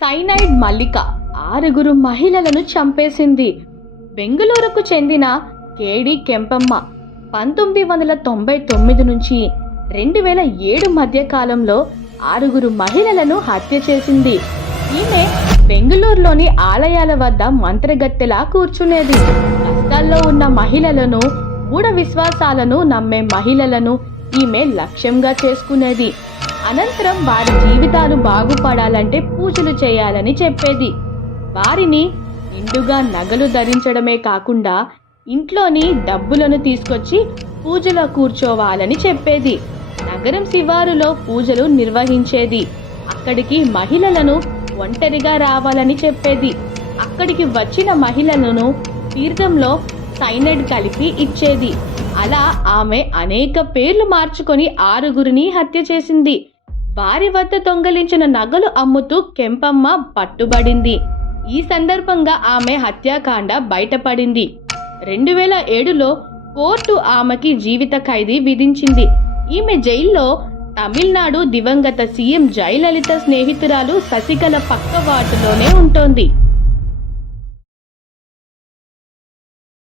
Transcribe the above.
Cyanide మల్లిక ఆరుగురు మహిళలను చంపేసింది. బెంగళూరుకు చెందిన కేడి కెంపమ్మ పంతొమ్మిది వందల తొంభై తొమ్మిది నుంచి రెండు వేల ఏడు మధ్య కాలంలో ఆరుగురు మహిళలను హత్య చేసింది. ఈమె బెంగళూరులోని ఆలయాల వద్ద మంత్రగత్తెలా కూర్చునేది. కష్టాల్లో ఉన్న మహిళలను మూఢ విశ్వాసాలను నమ్మే మహిళలను ఈమె లక్ష్యంగా చేసుకునేది. అనంతరం వారి జీవితాలు బాగుపడాలంటే పూజలు చేయాలని చెప్పేది. వారిని నిండుగా నగలు ధరించడమే కాకుండా ఇంట్లోని డబ్బులను తీసుకొచ్చి పూజలో కూర్చోవాలని చెప్పేది. నగరం శివారులో పూజలు నిర్వహించేది. అక్కడికి మహిళలను ఒంటరిగా రావాలని చెప్పేది. అక్కడికి వచ్చిన మహిళలను తీర్థంలో సైనడ్ కలిపి ఇచ్చేది. అలా ఆమె అనేక పేర్లు మార్చుకొని ఆరుగురిని హత్య చేసింది. వారి వద్ద దొంగలించిన నగలు అమ్ముతూ కెంపమ్మ పట్టుబడింది. ఈ సందర్భంగా ఆమె హత్యాకాండ బయటపడింది. రెండు వేల ఏడులో కోర్టు ఆమెకి జీవిత ఖైదీ విధించింది. ఈమె జైల్లో తమిళనాడు దివంగత సీఎం జయలలిత స్నేహితురాలు శశికళ పక్క వార్డులోనే ఉంటోంది.